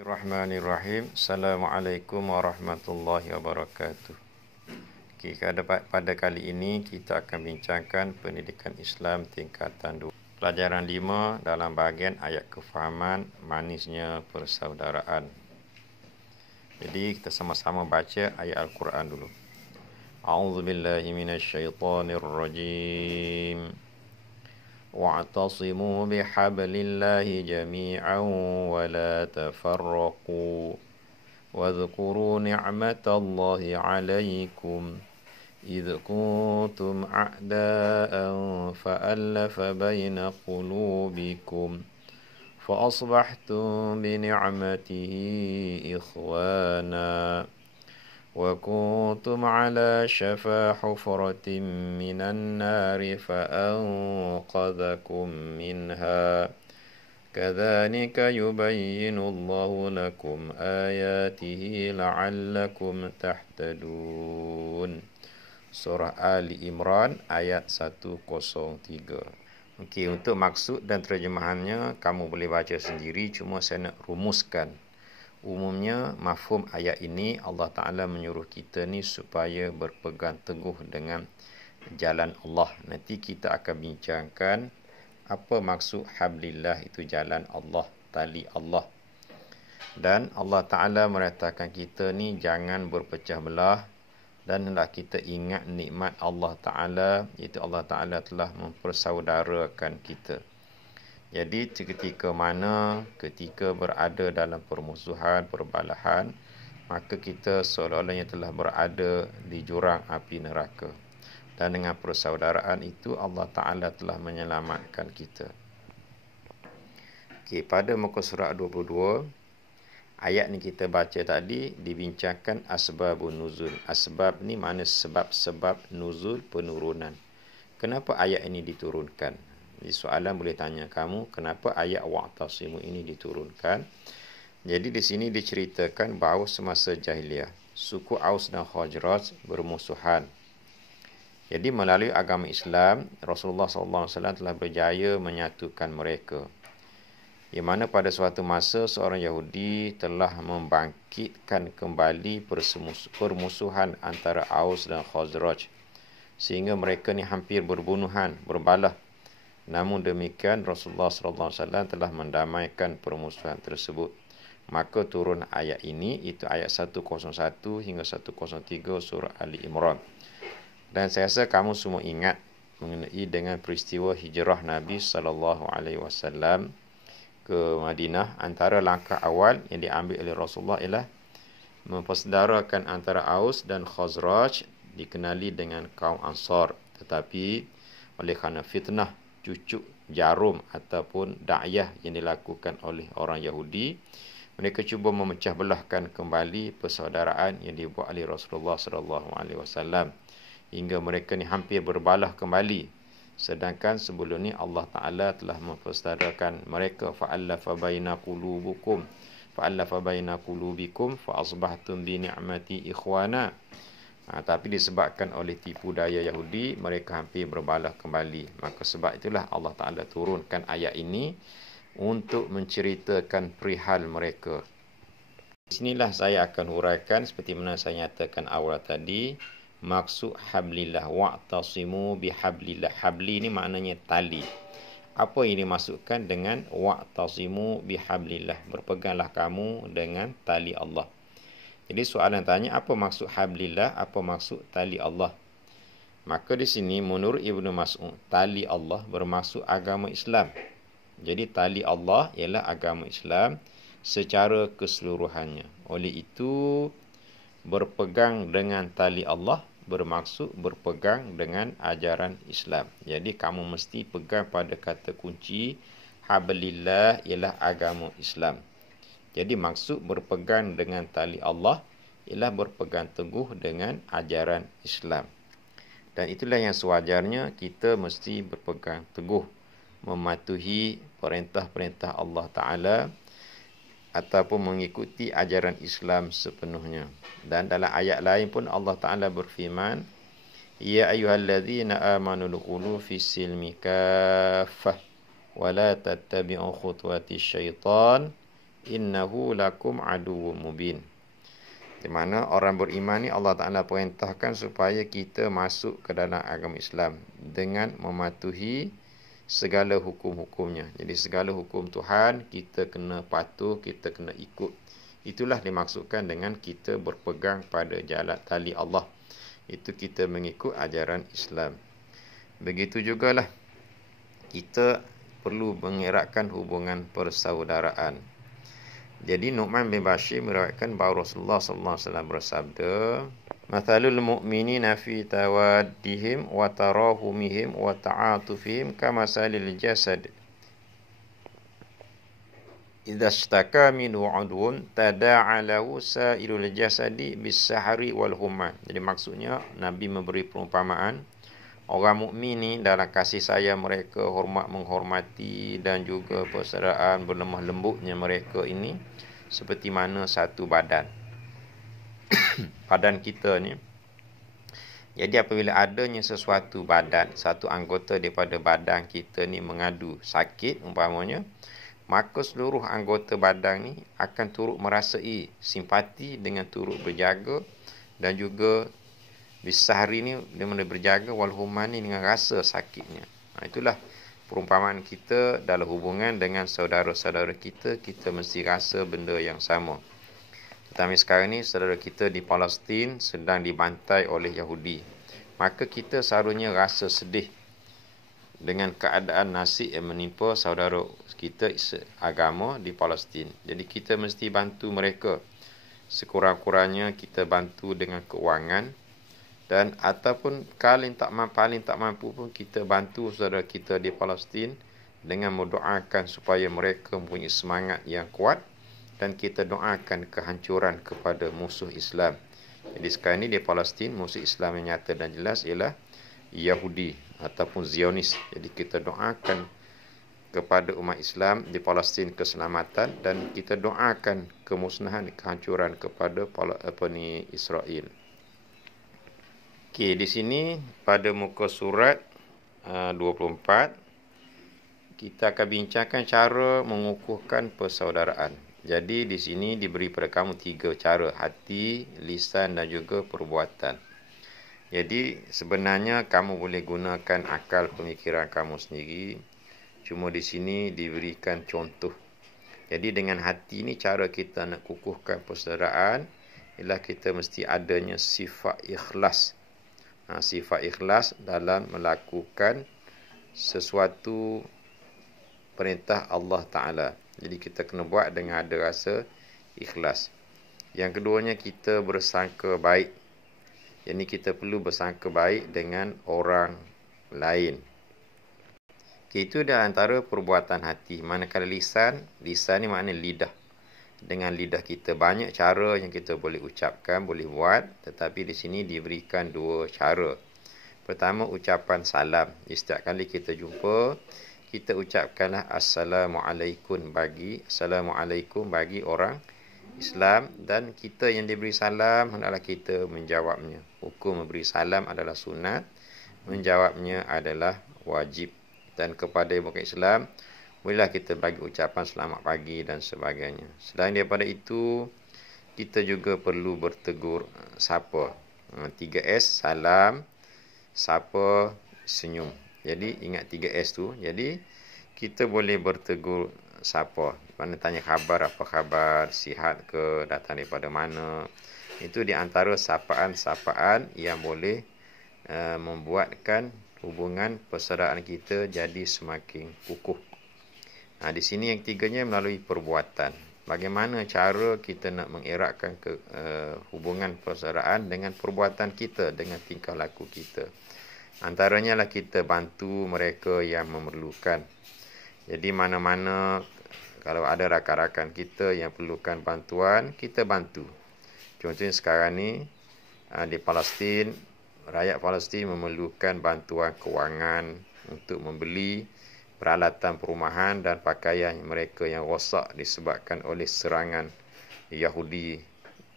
Bismillahirrahmanirrahim. Assalamualaikum warahmatullahi wabarakatuh. Okay, pada kali ini kita akan bincangkan pendidikan Islam tingkatan 2. Pelajaran 5 dalam bahagian ayat kefahaman manisnya persaudaraan. Jadi kita sama-sama baca ayat Al-Quran dulu. A'udzubillahi minasyaitonirrajim. واعتصموا بحبل الله جميعا ولا تفرقوا واذكروا نعمة الله عليكم إذ كنتم أعداء فألف بين قلوبكم فأصبحتم بنعمته إخوانا وكنتم على شفا حفرة من النار فأنقذكم منها كذلك يبين الله لكم آياته لعلكم تهتدون. Surah Ali Imran ayat 103. Okey, untuk maksud dan terjemahannya kamu boleh baca sendiri, cuma saya nak rumuskan. Umumnya mafhum ayat ini Allah Ta'ala menyuruh kita ni supaya berpegang teguh dengan jalan Allah. Nanti kita akan bincangkan apa maksud hablillah, itu jalan Allah, tali Allah. Dan Allah Ta'ala meratakan kita ni jangan berpecah belah dan hendak kita ingat nikmat Allah Ta'ala, iaitu Allah Ta'ala telah mempersaudarakan kita. Jadi ketika berada dalam permusuhan, perbalahan, maka kita seolah-olahnya telah berada di jurang api neraka. Dan dengan persaudaraan itu Allah Ta'ala telah menyelamatkan kita. Okey, pada muka surat 22, ayat ni kita baca tadi dibincangkan asbabun nuzul. Asbab ni mana sebab-sebab nuzul, penurunan. Kenapa ayat ini diturunkan? Di soalan boleh tanya kamu, kenapa ayat wa'tasimu ini diturunkan? Jadi di sini diceritakan bahawa semasa jahiliah, suku Aus dan Khazraj bermusuhan. Jadi melalui agama Islam, Rasulullah SAW telah berjaya menyatukan mereka. Yang mana pada suatu masa seorang Yahudi telah membangkitkan kembali permusuhan antara Aus dan Khazraj, sehingga mereka ni hampir berbunuhan, berbalah. Namun demikian Rasulullah SAW telah mendamaikan permusuhan tersebut. Maka turun ayat ini, itu ayat 101 hingga 103 surah Ali Imran. Dan saya rasa kamu semua ingat mengenai dengan peristiwa hijrah Nabi SAW ke Madinah. Antara langkah awal yang diambil oleh Rasulullah ialah mempersaudarakan antara Aus dan Khazraj, dikenali dengan kaum Ansar. Tetapi oleh kerana fitnah cucuk jarum ataupun da'yah yang dilakukan oleh orang Yahudi, mereka cuba memecah belahkan kembali persaudaraan yang dibuat oleh Rasulullah SAW, hingga mereka ni hampir berbalah kembali. Sedangkan sebelum ni Allah Ta'ala telah mempersaudarakan mereka, fa'allafa baina qulubikum fa asbahtum bi ni'mati ikhwana. Tapi disebabkan oleh tipu daya Yahudi, mereka hampir berbalah kembali. Maka sebab itulah Allah Ta'ala turunkan ayat ini untuk menceritakan perihal mereka. Di sinilah saya akan huraikan seperti mana saya nyatakan awal tadi, maksud hablillah, wa'tasimu bihablillah. Habli ini maknanya tali. Apa yang dimasukkan dengan wa'tasimu bihablillah? Berpeganglah kamu dengan tali Allah. Jadi soalan tanya, apa maksud hablillah, apa maksud tali Allah? Maka di sini menurut Ibnu Mas'ud, tali Allah bermaksud agama Islam. Jadi tali Allah ialah agama Islam secara keseluruhannya. Oleh itu, berpegang dengan tali Allah bermaksud berpegang dengan ajaran Islam. Jadi kamu mesti pegang pada kata kunci hablillah ialah agama Islam. Jadi maksud berpegang dengan tali Allah ialah berpegang teguh dengan ajaran Islam. Dan itulah yang sewajarnya kita mesti berpegang teguh, mematuhi perintah-perintah Allah Ta'ala ataupun mengikuti ajaran Islam sepenuhnya. Dan dalam ayat lain pun Allah Ta'ala berfirman, Ya ayyuhalladzina amanu dukhulu fis silmi kaffah wa la tattabi'u khutuwati syaitan innahu lakum aduwwum mubin. Di mana orang beriman ni Allah Ta'ala perintahkan supaya kita masuk ke dalam agama Islam dengan mematuhi segala hukum-hukumnya. Jadi segala hukum Tuhan kita kena patuh, kita kena ikut. Itulah dimaksudkan dengan kita berpegang pada jalan tali Allah. Itu kita mengikut ajaran Islam. Begitu jugalah kita perlu mengeratkan hubungan persaudaraan. Jadi Nu'man bin Bashir meriwayatkan bahawa Rasulullah sallallahu alaihi wasallam bersabda, "Mathalul mu'minina fi tawaddihim wa tarahumihim wa ta'atufihim kamasalil jasad. Idza ishtaka minhu 'udwun tada'a lahu sa'irul jasadi bis-sahri wal humma." Jadi maksudnya Nabi memberi perumpamaan orang mukmin ni dalam kasih sayang mereka, hormat menghormati dan juga persaudaraan berlemah lembutnya mereka ini seperti mana satu badan. Badan kita ni. Jadi apabila adanya sesuatu badan, satu anggota daripada badan kita ni mengadu sakit umpamanya, maka seluruh anggota badan ni akan turut merasai simpati dengan turut berjaga dan juga bisahri ni dia mana berjaga wal human ni dengan rasa sakitnya. Itulah perumpamaan kita dalam hubungan dengan saudara-saudara kita, kita mesti rasa benda yang sama. Tetapi sekarang ni saudara kita di Palestin sedang dibantai oleh Yahudi. Maka kita seharusnya rasa sedih dengan keadaan nasib yang menimpa saudara kita agama di Palestin. Jadi kita mesti bantu mereka. Sekurang-kurangnya kita bantu dengan keuangan, dan ataupun paling tak mampu pun kita bantu saudara kita di Palestin dengan mendoakan supaya mereka mempunyai semangat yang kuat, dan kita doakan kehancuran kepada musuh Islam. Jadi sekarang ini di Palestin musuh Islam yang nyata dan jelas ialah Yahudi ataupun Zionis. Jadi kita doakan kepada umat Islam di Palestin keselamatan, dan kita doakan kemusnahan, kehancuran kepada Israel. Okey, di sini pada muka surat 24 kita akan bincangkan cara mengukuhkan persaudaraan. Jadi di sini diberi pada kamu 3 cara: hati, lisan dan juga perbuatan. Jadi sebenarnya kamu boleh gunakan akal pemikiran kamu sendiri. Cuma di sini diberikan contoh. Jadi dengan hati ni cara kita nak kukuhkan persaudaraan ialah kita mesti adanya sifat ikhlas. Sifat ikhlas dalam melakukan sesuatu perintah Allah Ta'ala. Jadi kita kena buat dengan ada rasa ikhlas. Yang keduanya kita bersangka baik. Jadi kita perlu bersangka baik dengan orang lain. Itu dah antara perbuatan hati. Manakala lisan ni maknanya lidah. Dengan lidah kita banyak cara yang kita boleh ucapkan, boleh buat, tetapi di sini diberikan 2 cara. Pertama, ucapan salam. Setiap kali kita jumpa, kita ucapkanlah assalamualaikum bagi orang Islam, dan kita yang diberi salam hendaklah kita menjawabnya. Hukum memberi salam adalah sunat, menjawabnya adalah wajib. Dan kepada bukan Islam, bolehlah kita bagi ucapan selamat pagi dan sebagainya. Selain daripada itu, kita juga perlu bertegur sapa. 3S, salam, sapa, senyum. Jadi ingat 3S tu. Jadi kita boleh bertegur sapa. Mana tanya khabar, apa khabar, sihat ke, datang daripada mana. Itu di antara sapaan-sapaan yang boleh membuatkan hubungan persaudaraan kita jadi semakin kukuh. Di sini yang ketiganya melalui perbuatan. Bagaimana cara kita nak mengeratkan hubungan persaudaraan dengan perbuatan kita, dengan tingkah laku kita. Antaranya lah kita bantu mereka yang memerlukan. Jadi mana-mana kalau ada rakan-rakan kita yang perlukan bantuan, kita bantu. Contohnya sekarang ni di Palestin, rakyat Palestin memerlukan bantuan kewangan untuk membeli peralatan perumahan dan pakaian mereka yang rosak disebabkan oleh serangan Yahudi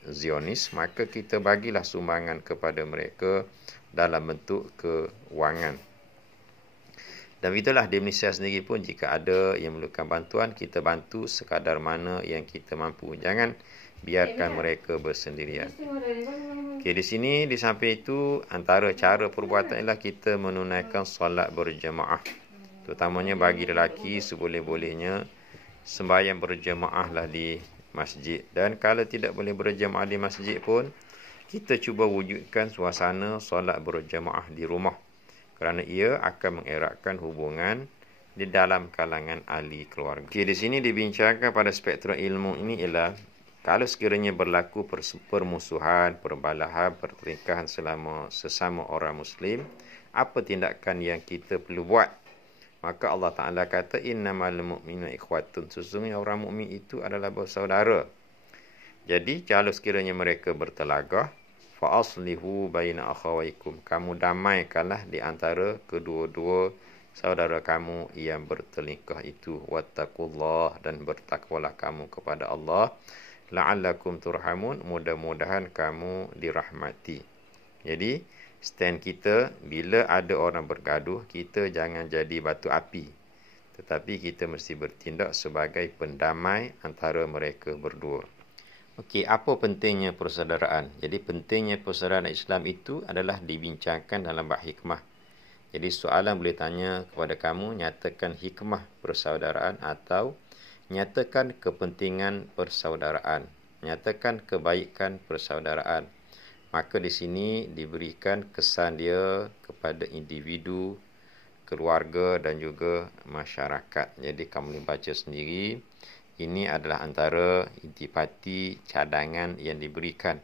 Zionis. Maka kita bagilah sumbangan kepada mereka dalam bentuk kewangan. Dan itulah di Malaysia sendiri pun jika ada yang memerlukan bantuan, kita bantu sekadar mana yang kita mampu. Jangan biarkan mereka bersendirian. Okey, di sini di samping itu antara cara perbuatan ialah kita menunaikan solat berjemaah. Terutamanya bagi lelaki seboleh-bolehnya sembahyang berjemaahlah di masjid. Dan kalau tidak boleh berjemaah di masjid pun, kita cuba wujudkan suasana solat berjemaah di rumah. Kerana ia akan mengeratkan hubungan di dalam kalangan ahli keluarga. Okay, di sini dibincangkan pada spektrum ilmu ini ialah kalau sekiranya berlaku permusuhan, perbalahan, pertelingkahan selama sesama orang Muslim, apa tindakan yang kita perlu buat? Maka Allah Ta'ala kata, innamal mu'minu ikhwatun. Sesungguhnya orang mukmin itu adalah bersaudara. Jadi, kalau sekiranya mereka bertelagah, fa'aslihu baina akhawaikum. Kamu damaikanlah di antara kedua-dua saudara kamu yang bertelingkah itu. Wattaqullah, dan bertakwalah kamu kepada Allah. La'allakum turhamun, mudah-mudahan kamu dirahmati. Jadi, stand kita, bila ada orang bergaduh, kita jangan jadi batu api. Tetapi kita mesti bertindak sebagai pendamai antara mereka berdua. Okey, apa pentingnya persaudaraan? Jadi pentingnya persaudaraan Islam itu adalah dibincangkan dalam bab hikmah. Jadi soalan boleh tanya kepada kamu, nyatakan hikmah persaudaraan atau nyatakan kepentingan persaudaraan. Nyatakan kebaikan persaudaraan. Maka di sini diberikan kesan dia kepada individu, keluarga dan juga masyarakat. Jadi kamu boleh baca sendiri. Ini adalah antara intipati cadangan yang diberikan.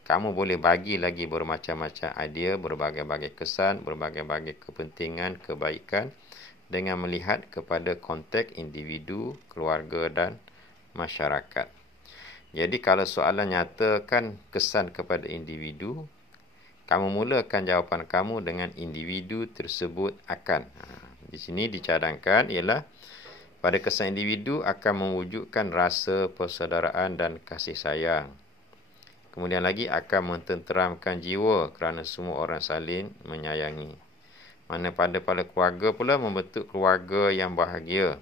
Kamu boleh bagi lagi bermacam-macam idea, berbagai-bagai kesan, berbagai-bagai kepentingan, kebaikan dengan melihat kepada konteks individu, keluarga dan masyarakat. Jadi kalau soalan nyatakan kesan kepada individu, kamu mulakan jawapan kamu dengan individu tersebut akan. Di sini dicadangkan ialah pada kesan individu akan mewujudkan rasa persaudaraan dan kasih sayang. Kemudian lagi akan mententeramkan jiwa kerana semua orang saling menyayangi. Mana pada keluarga pula membentuk keluarga yang bahagia.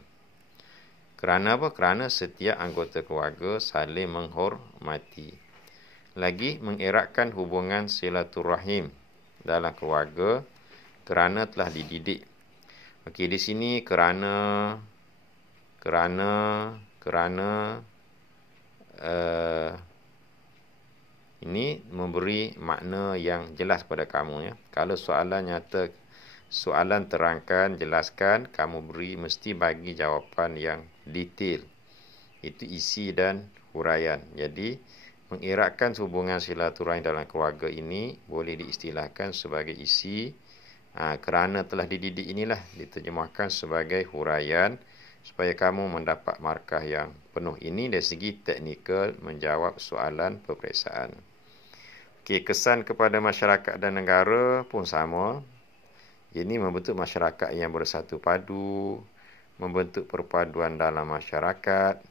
Kerana apa? Kerana setiap anggota keluarga saling menghormati. Lagi mengeratkan hubungan silaturahim dalam keluarga kerana telah dididik. Okey, di sini kerana ini memberi makna yang jelas pada kamu, ya. Kalau soalan nyata, soalan terangkan, jelaskan, kamu beri mesti bagi jawapan yang detail. Itu isi dan huraian. Jadi mengeratkan hubungan silaturahim dalam keluarga ini boleh diistilahkan sebagai isi. Kerana telah dididik inilah diterjemahkan sebagai huraian supaya kamu mendapat markah yang penuh. Ini dari segi teknikal menjawab soalan peperiksaan. Okey, kesan kepada masyarakat dan negara pun sama. Ini membentuk masyarakat yang bersatu padu, membentuk perpaduan dalam masyarakat,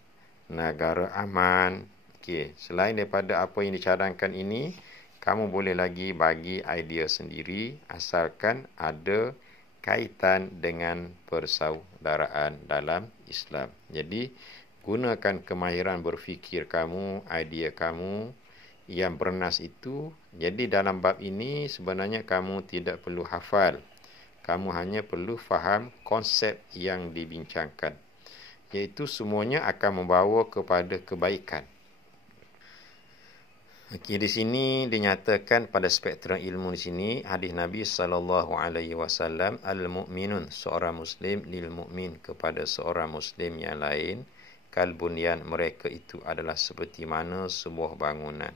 negara aman. Okey, selain daripada apa yang dicadangkan ini, kamu boleh lagi bagi idea sendiri asalkan ada kaitan dengan persaudaraan dalam Islam. Jadi, gunakan kemahiran berfikir kamu, idea kamu yang bernas itu. Jadi, dalam bab ini sebenarnya kamu tidak perlu hafal. Kamu hanya perlu faham konsep yang dibincangkan. Iaitu semuanya akan membawa kepada kebaikan. Okey, di sini dinyatakan pada spektrum ilmu di sini hadis Nabi SAW, al-mu'minun, seorang muslim lil mu'min, kepada seorang muslim yang lain, kal bunyan, mereka itu adalah seperti mana sebuah bangunan.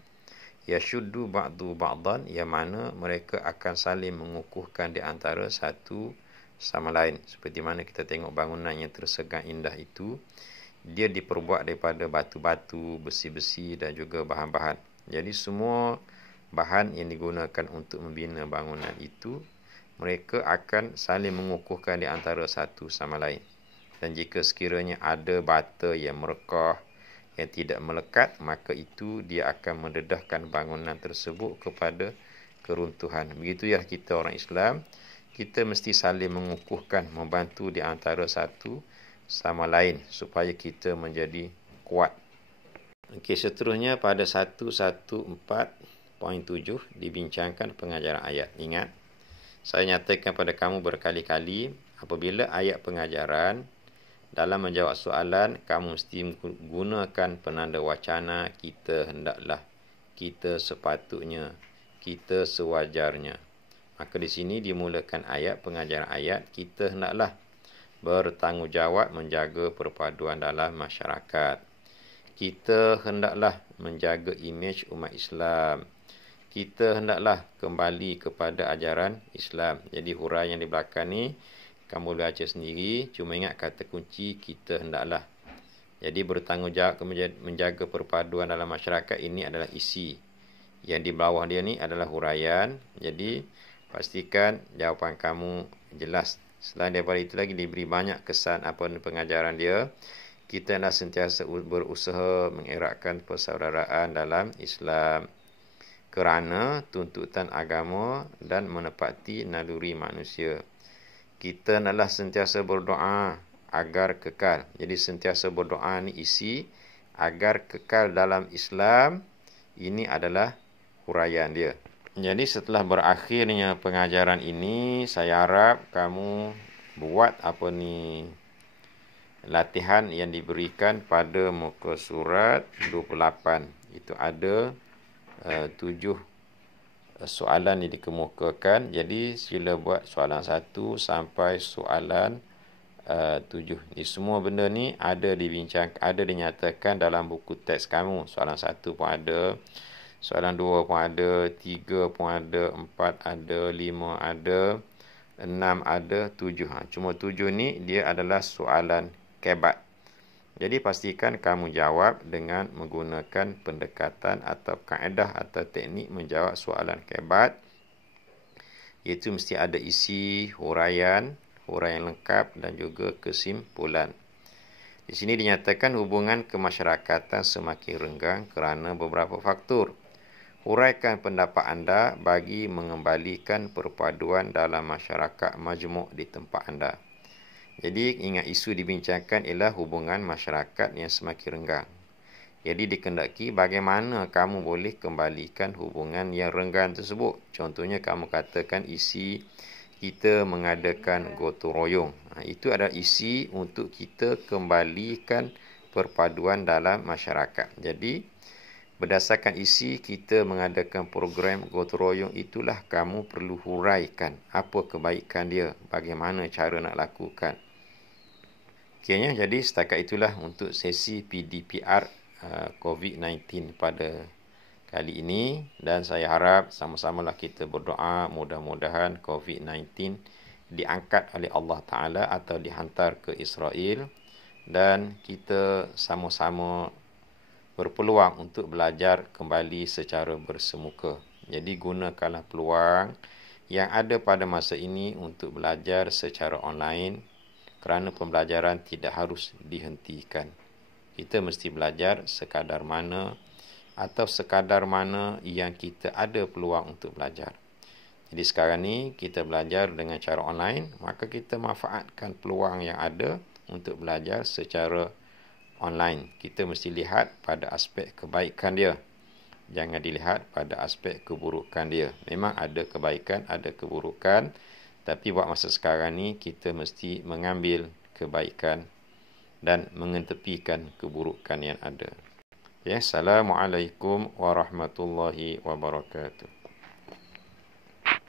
Yashuddu ba'du ba'dan, yang mana mereka akan saling mengukuhkan di antara satu sama lain. Seperti mana kita tengok bangunan yang tersegang indah itu, dia diperbuat daripada batu-batu, besi-besi dan juga bahan-bahan. Jadi semua bahan yang digunakan untuk membina bangunan itu, mereka akan saling mengukuhkan di antara satu sama lain. Dan jika sekiranya ada bata yang merekah, yang tidak melekat, maka itu dia akan mendedahkan bangunan tersebut kepada keruntuhan. Begitu ya kita orang Islam, kita mesti saling mengukuhkan, membantu di antara satu sama lain supaya kita menjadi kuat. Okey, seterusnya pada 114.7 dibincangkan pengajaran ayat. Ingat, saya nyatakan pada kamu berkali-kali, apabila ayat pengajaran dalam menjawab soalan, kamu mesti gunakan penanda wacana kita hendaklah, kita sepatutnya, kita sewajarnya. Maka di sini dimulakan ayat pengajaran ayat, kita hendaklah bertanggungjawab menjaga perpaduan dalam masyarakat. Kita hendaklah menjaga imej umat Islam. Kita hendaklah kembali kepada ajaran Islam. Jadi huraian yang di belakang ni kamu boleh baca sendiri. Cuma ingat kata kunci kita hendaklah. Jadi bertanggungjawab menjaga perpaduan dalam masyarakat, ini adalah isi. Yang di bawah dia ni adalah huraian. Jadi pastikan jawapan kamu jelas. Selain daripada itu lagi diberi banyak kesan apa pengajaran dia. Kita nak sentiasa berusaha mengeratkan persaudaraan dalam Islam kerana tuntutan agama dan menepati naluri manusia. Kita naklah sentiasa berdoa agar kekal. Jadi sentiasa berdoa ni isi agar kekal dalam Islam. Ini adalah huraian dia. Jadi setelah berakhirnya pengajaran ini, saya harap kamu buat apa ni latihan yang diberikan pada muka surat 28. Itu ada 7 soalan yang dikemukakan. Jadi sila buat soalan 1 sampai soalan 7. Ini semua benda ni ada dibincang, ada dinyatakan dalam buku teks kamu. Soalan 1 pun ada, soalan 2 pun ada, 3 pun ada, 4 ada, 5 ada, 6 ada, 7. Cuma 7 ni dia adalah soalan kebat. Jadi pastikan kamu jawab dengan menggunakan pendekatan atau kaedah atau teknik menjawab soalan kebat. Iaitu mesti ada isi, huraian lengkap dan juga kesimpulan. Di sini dinyatakan hubungan kemasyarakatan semakin renggang kerana beberapa faktor. Huraikan pendapat anda bagi mengembalikan perpaduan dalam masyarakat majmuk di tempat anda. Jadi ingat, isu dibincangkan ialah hubungan masyarakat yang semakin renggang. Jadi dikendaki bagaimana kamu boleh kembalikan hubungan yang renggang tersebut. Contohnya kamu katakan isi kita mengadakan gotong royong. Itu adalah isi untuk kita kembalikan perpaduan dalam masyarakat. Jadi berdasarkan isi kita mengadakan program gotong royong, itulah kamu perlu huraikan apa kebaikan dia, bagaimana cara nak lakukan. Okeynya, jadi setakat itulah untuk sesi PDPR COVID-19 pada kali ini, dan saya harap sama-samalah kita berdoa mudah-mudahan COVID-19 diangkat oleh Allah Ta'ala atau dihantar ke Israel dan kita sama-sama berpeluang untuk belajar kembali secara bersemuka. Jadi gunakanlah peluang yang ada pada masa ini untuk belajar secara online kerana pembelajaran tidak harus dihentikan. Kita mesti belajar sekadar mana yang kita ada peluang untuk belajar. Jadi sekarang ni kita belajar dengan cara online, maka kita manfaatkan peluang yang ada untuk belajar secara online. Kita mesti lihat pada aspek kebaikan dia. Jangan dilihat pada aspek keburukan dia. Memang ada kebaikan, ada keburukan. Tapi buat masa sekarang ni kita mesti mengambil kebaikan dan mengetepikan keburukan yang ada. Ya, Assalamualaikum warahmatullahi wabarakatuh.